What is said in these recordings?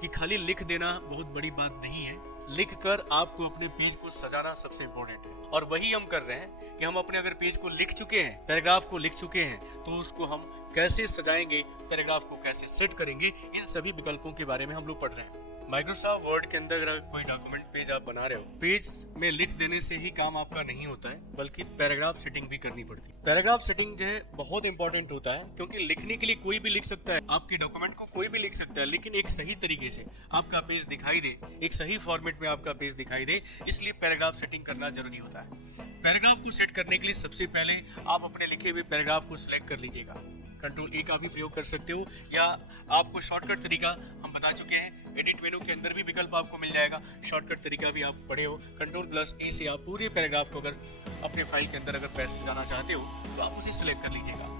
कि खाली लिख देना बहुत बड़ी बात नहीं है, लिख कर आपको अपने पेज को सजाना सबसे इम्पोर्टेंट है। और वही हम कर रहे हैं कि हम अपने अगर पेज को लिख चुके हैं, पैराग्राफ को लिख चुके हैं, तो उसको हम कैसे सजाएंगे, पैराग्राफ को कैसे सेट करेंगे, इन सभी विकल्पों के बारे में हम लोग पढ़ रहे हैं। माइक्रोसॉफ्ट वर्ड के अंदर अगर कोई डॉक्यूमेंट पेज आप बना रहे हो, पेज में लिख देने से ही काम आपका नहीं होता है, बल्कि पैराग्राफ सेटिंग भी करनी पड़ती है। पैराग्राफ सेटिंग जो है बहुत इंपॉर्टेंट होता है, क्योंकि लिखने के लिए कोई भी लिख सकता है, आपके डॉक्यूमेंट को कोई भी लिख सकता है, लेकिन एक सही तरीके से आपका पेज दिखाई दे, एक सही फॉर्मेट में आपका पेज दिखाई दे, इसलिए पैराग्राफ सेटिंग करना जरूरी होता है। पैराग्राफ को सेट करने के लिए सबसे पहले आप अपने लिखे हुए पैराग्राफ को सिलेक्ट कर लीजिएगा। कंट्रोल ए का भी प्रयोग कर सकते हो, या आपको शॉर्टकट तरीका हम बता चुके हैं, एडिट मेनू के अंदर भी विकल्प आपको मिल जाएगा। शॉर्टकट तरीका भी आप पढ़े हो, कंट्रोल+A से आप पूरे पैराग्राफ को अगर अपने फाइल के अंदर अगर पैसे जाना चाहते हो तो आप उसे सिलेक्ट कर लीजिएगा।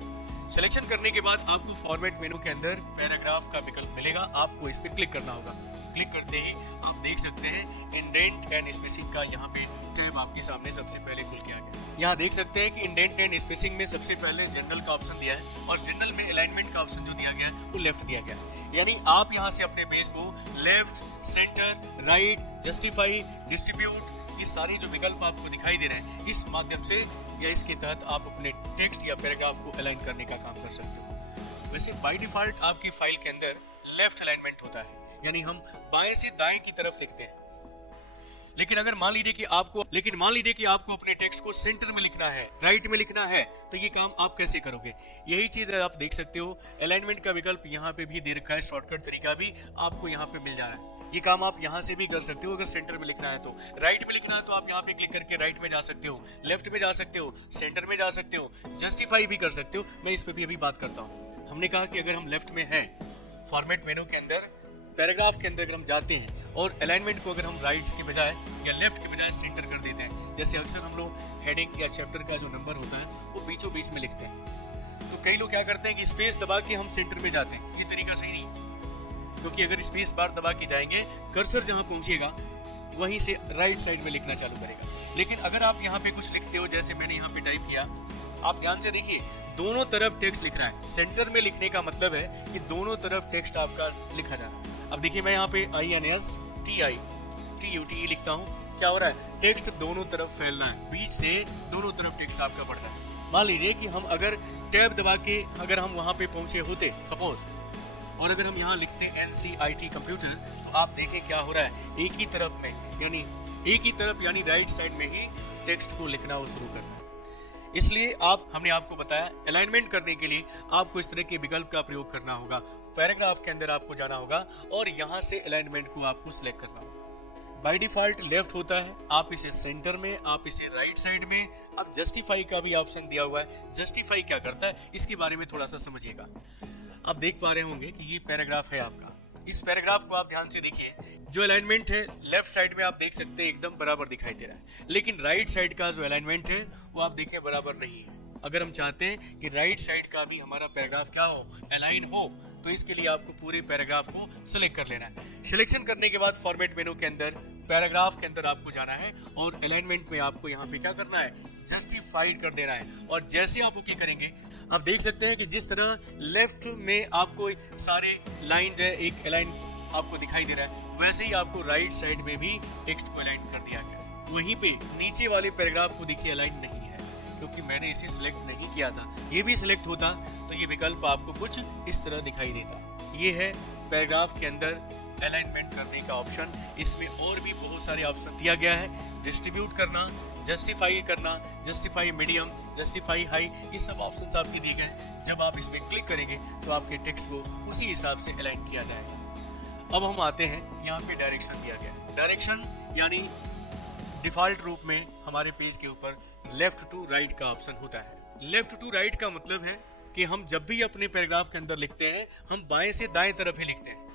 सिलेक्शन करने के बाद आपको फॉर्मेट मेनू के अंदर पैराग्राफ का विकल्प मिलेगा, आपको इस पर क्लिक करना होगा। क्लिक करते ही आप देख सकते हैं इंडेंट एंड स्पेसिंग का यहाँ पे टैब आपके सामने सबसे पहले खुल के आ गया। यहाँ देख सकते हैं कि इंडेंट एंड स्पेसिंग में सबसे पहले जनरल का ऑप्शन दिया है, और जनरल में अलाइनमेंट का ऑप्शन जो दिया गया है वो लेफ्ट दिया गया है। यानी आप यहाँ से अपने पेज को left, centre, right, justify, distribute, ये सारे जो विकल्प आपको दिखाई दे रहे हैं, इस माध्यम से या इसके तहत आप अपने टेक्स्ट या पैराग्राफ को अलाइन करने का काम कर सकते हो। वैसे बाय डिफॉल्ट आपकी फाइल के अंदर लेफ्ट अलाइनमेंट होता है, यानी हम बाएं से दाएं की तरफ लिखते हैं। लेकिन मान लीजिए कि आपको अपने टेक्स्ट को सेंटर में लिखना है, राइट में लिखना है, तो ये काम आप कैसे करोगे? यही चीज आप देख सकते हो, अलाइनमेंट का विकल्प यहाँ पे भी दे रखा है, शॉर्टकट तरीका भी आपको यहाँ पे मिल जा रहा है। ये काम आप यहाँ से भी कर सकते हो। अगर सेंटर में लिखना है तो, राइट में लिखना है तो आप यहाँ पे क्लिक करके राइट में जा सकते हो, लेफ्ट में जा सकते हो, सेंटर में जा सकते हो, जस्टिफाई भी कर सकते हो। मैं इस पे भी अभी बात करता हूँ। हमने कहा कि अगर हम लेफ्ट में हैं, फॉर्मेट मेनू के अंदर पैराग्राफ के अंदर अगर हम जाते हैं और अलाइनमेंट को अगर हम राइट्स के बजाय या लेफ्ट के बजाय सेंटर कर देते हैं, जैसे अक्सर हम लोग हेडिंग या चैप्टर का जो नंबर होता है वो बीचों बीच में लिखते हैं, तो कई लोग क्या करते हैं कि स्पेस दबा के हम सेंटर में जाते हैं। ये तरीका सही नहीं, क्योंकि अगर स्पेस बार दबा के जाएंगे, कर्सर जहाँ पहुंचेगा वहीं से राइट साइड में लिखना चालू करेगा। लेकिन अगर आप यहाँ पे कुछ लिखते हो, जैसे मैंने यहाँ पे टाइप किया, आप ध्यान से देखिए, दोनों तरफ टेक्स्ट लिख रहा है। सेंटर में लिखने का मतलब है कि दोनों तरफ टेक्स्ट आपका लिखा जा रहा है। अब देखिए, मैं यहाँ पे INSTITUTE लिखता हूँ, क्या हो रहा है? टेक्स्ट दोनों तरफ फैल रहा है, बीच से दोनों तरफ टेक्स्ट आपका बढ़ रहा है। मान लीजिए कि हम अगर टैब दबा के अगर हम वहाँ पे पहुंचे होते सपोज, और अगर हम यहाँ लिखते NCIT कंप्यूटर, तो आप देखें क्या हो रहा है, एक ही तरफ में यानी राइट साइड में ही टेक्स्ट को लिखना वो शुरू करना है। इसलिए हमने आपको बताया, अलाइनमेंट करने के लिए आपको इस तरह के विकल्प का प्रयोग करना होगा। पैराग्राफ के अंदर आपको जाना होगा और यहाँ से अलाइनमेंट को आपको सिलेक्ट करना होगा। बाय डिफॉल्ट लेफ्ट होता है, आप इसे सेंटर में, आप इसे राइट साइड में। अब जस्टिफाई का भी ऑप्शन दिया हुआ है। जस्टिफाई क्या करता है, इसके बारे में थोड़ा सा समझिएगा। आप देख पा रहे होंगे कि ये पैराग्राफ है आपका। इस पैराग्राफ को आप ध्यान से देखिए, जो अलाइनमेंट है लेफ्ट साइड में आप देख सकते हैं एकदम बराबर दिखाई दे रहा है, लेकिन राइट साइड का जो अलाइनमेंट है वो आप देखें बराबर नहीं है। अगर हम चाहते हैं कि राइट साइड का भी हमारा पैराग्राफ क्या हो, अलाइन हो, तो इसके लिए आपको पूरे पैराग्राफ को सिलेक्ट कर लेना है। सिलेक्शन करने के बाद फॉर्मेट मेनू के अंदर पैराग्राफ के अंदर आपको जाना है और अलाइनमेंट में आपको यहाँ पे क्या करना है, जस्टिफाइड कर देना है। और जैसे आप ओके करेंगे, आप देख सकते हैं कि जिस तरह लेफ्ट में आपको सारे लाइन है, एक अलाइन आपको दिखाई दे रहा है, वैसे ही आपको राइट साइड में भी टेक्स्ट को अलाइन कर दिया गया। वहीं पे नीचे वाले पैराग्राफ को देखिए अलाइन नहीं है, क्योंकि मैंने इसे सिलेक्ट नहीं किया था। ये भी सिलेक्ट होता तो ये विकल्प आपको कुछ इस तरह दिखाई देता। ये है पैराग्राफ के अंदर अलाइनमेंट करने का ऑप्शन। इसमें और भी बहुत सारे ऑप्शन दिया गया है, डिस्ट्रीब्यूट करना, जस्टिफाई करना, जस्टिफाई मीडियम, जस्टिफाई हाई, ये सब ऑप्शंस आपके दिए गए हैं। जब आप इसमें क्लिक करेंगे तो आपके टेक्स्ट को उसी हिसाब से अलाइन किया जाएगा। अब हम आते हैं, यहाँ पे डायरेक्शन दिया गया है। डायरेक्शन यानी डिफॉल्ट रूप में हमारे पेज के ऊपर लेफ्ट टू राइट का ऑप्शन होता है। लेफ्ट टू राइट का मतलब है कि हम जब भी अपने पैराग्राफ के अंदर लिखते हैं, हम बाएं से दाएं तरफ ही लिखते हैं।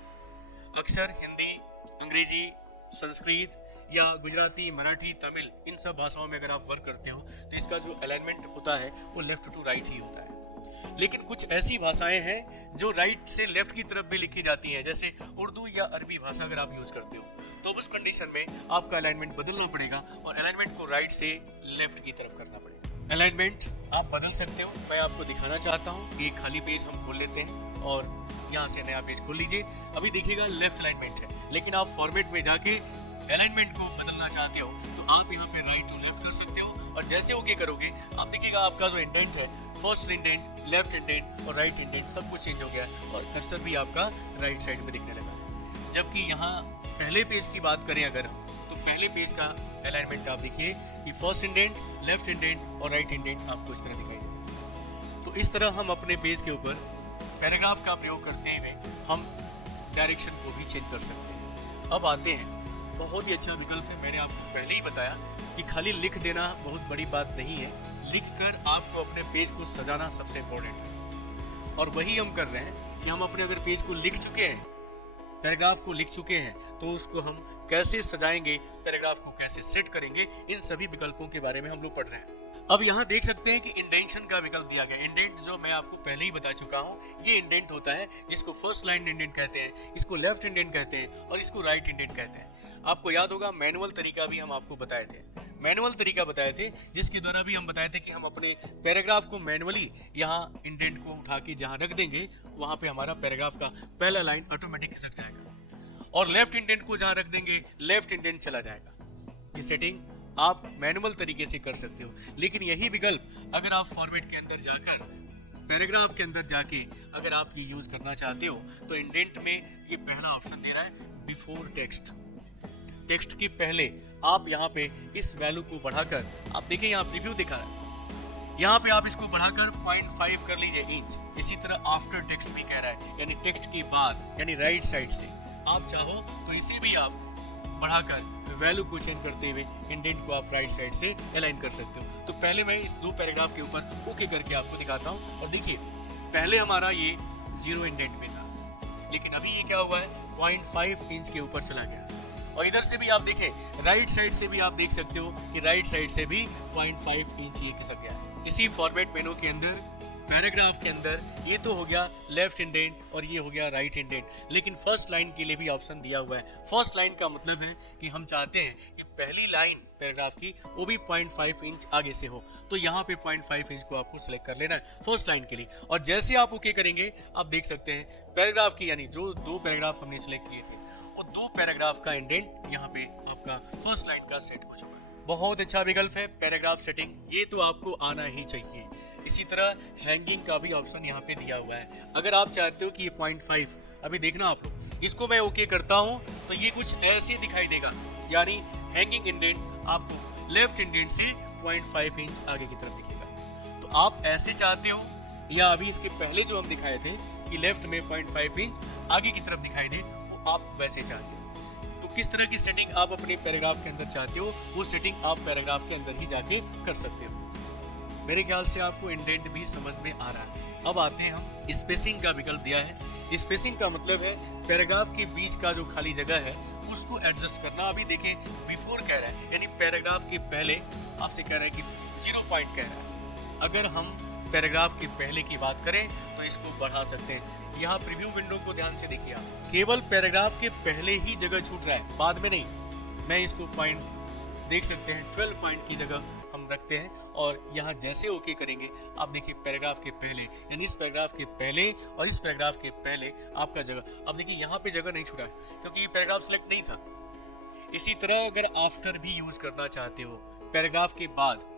अक्सर हिंदी, अंग्रेजी, संस्कृत या गुजराती, मराठी, तमिल, इन सब भाषाओं में अगर आप वर्क करते हो तो इसका जो अलाइनमेंट होता है वो लेफ्ट टू राइट ही होता है। लेकिन कुछ ऐसी भाषाएं हैं जो राइट से लेफ्ट की तरफ भी लिखी जाती हैं, जैसे उर्दू या अरबी भाषा अगर आप यूज करते हो, तो उस कंडीशन में आपका अलाइनमेंट बदलना पड़ेगा और अलाइनमेंट को राइट से लेफ्ट की तरफ करना पड़ेगा। अलाइनमेंट आप बदल सकते हो। मैं आपको दिखाना चाहता हूँ कि एक खाली पेज हम खोल लेते हैं और यहाँ से नया पेज खोल लीजिए। अभी देखिएगा लेफ्ट अलाइनमेंट है, लेकिन आप फॉर्मेट में जाके अलाइनमेंट को बदलना चाहते हो तो आप यहाँ पे राइट टू लेफ्ट कर सकते हो और जैसे ओके करोगे आप देखिएगा आपका जो इंडेंट है, फर्स्ट इंडेंट, लेफ्ट इंडेंट और राइट इंडेंट सब कुछ चेंज हो गया है और कर्सर भी आपका राइट साइड में दिखने लगा है। जबकि यहाँ पहले पेज की बात करें अगर हम, तो पहले पेज का अलाइनमेंट आप देखिए कि फर्स्ट इंडेंट, लेफ्ट इंडेंट और राइट इंडेंट आपको इस तरह दिखाई देगा। तो इस तरह हम अपने पेज के ऊपर पैराग्राफ का प्रयोग करते हुए हम डायरेक्शन को भी चेंज कर सकते हैं। अब आते हैं, बहुत ही अच्छा विकल्प है, मैंने आपको पहले ही बताया कि खाली लिख देना बहुत बड़ी बात नहीं है, लिखकर आपको अपने पेज को सजाना सबसे इम्पोर्टेंट है। और वही हम कर रहे हैं कि हम अपने अगर पेज को लिख चुके हैं, पैराग्राफ को लिख चुके हैं, तो उसको हम कैसे सजाएंगे, पैराग्राफ को कैसे सेट करेंगे, इन सभी विकल्पों के बारे में हम लोग पढ़ रहे हैं। अब यहाँ देख सकते हैं कि इंडेंशन का विकल्प दिया गया। इंडेंट जो मैं आपको पहले ही बता चुका हूँ, ये इंडेंट होता है जिसको फर्स्ट लाइन इंडेंट कहते हैं, इसको लेफ्ट इंडेंट कहते हैं और इसको राइट इंडेंट कहते हैं। आपको याद होगा मैनुअल तरीका भी हम आपको बताए थे, मैनुअल तरीका बताए थे जिसके द्वारा भी हम बताए थे कि हम अपने पैराग्राफ को मैनुअली यहाँ इंडेंट को उठा के जहाँ रख देंगे वहाँ पे हमारा पैराग्राफ का पहला लाइन ऑटोमेटिक खिसक जाएगा और लेफ्ट इंडेंट को जहाँ रख देंगे लेफ्ट इंडेंट चला जाएगा। ये सेटिंग आप मैनुअल तरीके से कर सकते हो, लेकिन यही विकल्प अगर आप फॉर्मेट के अंदर जाकर पैराग्राफ के अंदर जाके अगर आप ये यूज करना चाहते हो तो इंडेंट में ये पहला ऑप्शन दे रहा है बिफोर टेक्स्ट, टेक्स्ट के पहले आप यहाँ पे इस वैल्यू को बढ़ाकर, आप देखिए यहाँ प्रीव्यू दिखा रहा है, यहाँ पे आप इसको बढ़ाकर 0.5 कर लीजिए इंच। इसी तरह आफ्टर टेक्स्ट भी कह रहा है, यानी टेक्स्ट के बाद, यानी राइट साइड से आप चाहो तो इसे भी आप बढ़ाकर वैल्यू को चेंज करते हुए इंडेंट को आप राइट साइड से अलाइन कर सकते हो। तो पहले मैं इस दो पैराग्राफ के ऊपर ओके करके आपको दिखाता हूँ और देखिए पहले हमारा ये 0 इंडेंट में था, लेकिन अभी ये क्या हुआ है 0.5 इंच के ऊपर चला गया। और इधर से भी आप देखें, राइट साइड से भी आप देख सकते हो कि राइट साइड से भी 0.5 इंच ये खिसक गया है। इसी फॉर्मेट मेनू के अंदर पैराग्राफ के अंदर ये तो हो गया लेफ्ट इंडेंट और ये हो गया राइट इंडेंट, लेकिन फर्स्ट लाइन के लिए भी ऑप्शन दिया हुआ है। फर्स्ट लाइन का मतलब है कि हम चाहते हैं कि पहली लाइन पैराग्राफ की वो भी 0.5 इंच आगे से हो, तो यहाँ पे 0.5 इंच को आपको सिलेक्ट कर लेना है फर्स्ट लाइन के लिए। और जैसे आप ओके करेंगे आप देख सकते हैं पैराग्राफ की, यानी जो दो पैराग्राफ हमने सिलेक्ट किए थे वो दो पैराग्राफ का इंडेंट यहाँ पे आपका फर्स्ट लाइन का सेट हो चुका है। बहुत अच्छा विकल्प है पैराग्राफ सेटिंग, ये तो आपको आना ही चाहिए। इसी तरह हैंगिंग का भी ऑप्शन यहाँ पे दिया हुआ है। अगर आप चाहते हो कि ये 0.5, अभी देखना आप लोग, इसको मैं ओके करता हूँ तो ये कुछ ऐसे दिखाई देगा, यानी हैंगिंग इंडेंट आपको लेफ्ट इंडेंट से 0.5 इंच आगे की तरफ दिखेगा। तो आप ऐसे चाहते हो, या अभी इसके पहले जो हम दिखाए थे कि लेफ्ट में 0.5 इंच आगे की तरफ दिखाई दे, वो आप वैसे चाहते हो। तो किस तरह की सेटिंग आप अपने पैराग्राफ के अंदर चाहते हो, वो सेटिंग आप पैराग्राफ के अंदर ही जाके कर सकते हो। मेरे ख्याल से आपको इंडेंट भी समझ में आ रहा है। अब आते हैं हम स्पेसिंग का विकल्प दिया है। स्पेसिंग का मतलब है पैराग्राफ के बीच का जो खाली जगह है उसको एडजस्ट करना। अभी देखें बिफोर कह रहा है, यानी पैराग्राफ के पहले आपसे कह रहा है कि 0 पॉइंट कह रहा है। अगर हम पैराग्राफ के पहले की बात करें तो इसको बढ़ा सकते हैं। यहाँ प्रीव्यू विंडो को ध्यान से देखिए, केवल पैराग्राफ के पहले ही जगह छूट रहा है, बाद में नहीं। मैं इसको पॉइंट देख सकते हैं 12 पॉइंट की जगह हम रखते हैं और यहाँ जैसे ओके करेंगे आप देखिए पैराग्राफ के पहले, यानी इस पैराग्राफ के पहले और इस पैराग्राफ के पहले आपका जगह, अब देखिए यहाँ पे जगह नहीं छूटा है क्योंकि ये पैराग्राफ सिलेक्ट नहीं था। इसी तरह अगर आफ्टर भी यूज करना चाहते हो पैराग्राफ के बाद,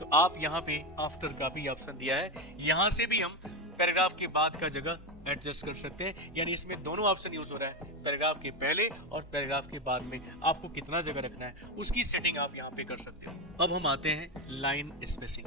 तो आप यहाँ पे आफ्टर का भी ऑप्शन दिया है। यहाँ से भी हम पैराग्राफ के बाद का जगह एडजस्ट कर सकते हैं, यानी इसमें दोनों ऑप्शन यूज हो रहा है, पैराग्राफ के पहले और पैराग्राफ के बाद में आपको कितना जगह रखना है उसकी सेटिंग आप यहाँ पे कर सकते हो। अब हम आते हैं लाइन स्पेसिंग।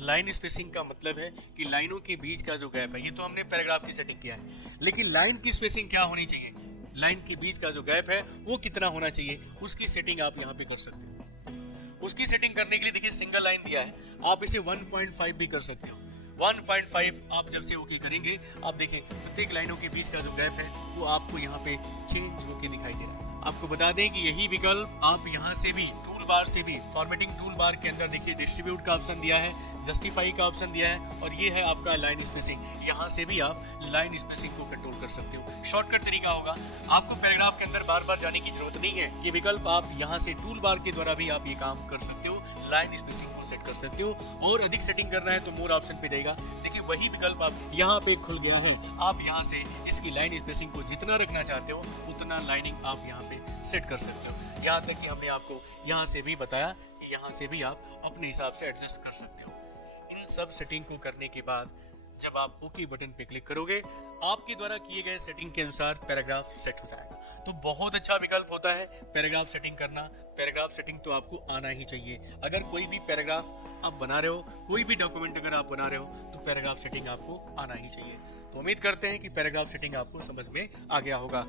लाइन स्पेसिंग का मतलब है कि लाइनों के बीच का जो गैप है, ये तो हमने पैराग्राफ की सेटिंग किया है, लेकिन लाइन की स्पेसिंग क्या होनी चाहिए, लाइन के बीच का जो गैप है वो कितना होना चाहिए, उसकी सेटिंग आप यहाँ पे कर सकते हो। उसकी सेटिंग करने के लिए देखिए सिंगल लाइन दिया है, आप इसे 1.5 भी कर सकते हो। 1.5 आप जब से ओके करेंगे आप देखें प्रत्येक लाइनों के बीच का जो गैप है वो आपको यहाँ पे चेंज होके दिखाई दे रहा है। आपको बता दें कि यही विकल्प आप यहाँ से भी टूल बार से भी, फॉर्मेटिंग टूल बार के अंदर देखिए डिस्ट्रीब्यूट का ऑप्शन दिया है, जस्टिफाई का ऑप्शन दिया है, और ये है आपका लाइन स्पेसिंग। यहाँ से भी आप लाइन स्पेसिंग को कंट्रोल कर सकते हो। शॉर्टकट तरीका होगा, आपको पैराग्राफ के अंदर बार बार जाने की जरूरत नहीं है। ये विकल्प आप यहाँ से टूल बार के द्वारा भी आप ये काम कर सकते हो, लाइन स्पेसिंग को सेट कर सकते हो। और अधिक सेटिंग करना है तो मोर ऑप्शन पे जाएगा, देखिए वही विकल्प आप यहाँ पे खुल गया है। आप यहाँ से इसकी लाइन स्पेसिंग को जितना रखना चाहते हो उतना लाइनिंग आप यहाँ पे सेट कर सकते हो। यहाँ तक कि हमने आपको यहाँ से भी बताया कि यहाँ से भी आप अपने हिसाब से एडजस्ट कर सकते हो। इन सब सेटिंग को करने के बाद जब आप ओके बटन पे क्लिक करोगे, आपके द्वारा किए गए सेटिंग के अनुसार पैराग्राफ सेट हो जाएगा। तो बहुत अच्छा विकल्प होता है पैराग्राफ सेटिंग करना। पैराग्राफ सेटिंग तो आपको आना ही चाहिए। अगर कोई भी पैराग्राफ आप बना रहे हो, कोई भी डॉक्यूमेंट अगर आप बना रहे हो, तो पैराग्राफ सेटिंग आपको आना ही चाहिए। तो उम्मीद करते हैं कि पैराग्राफ सेटिंग आपको समझ में आ गया होगा।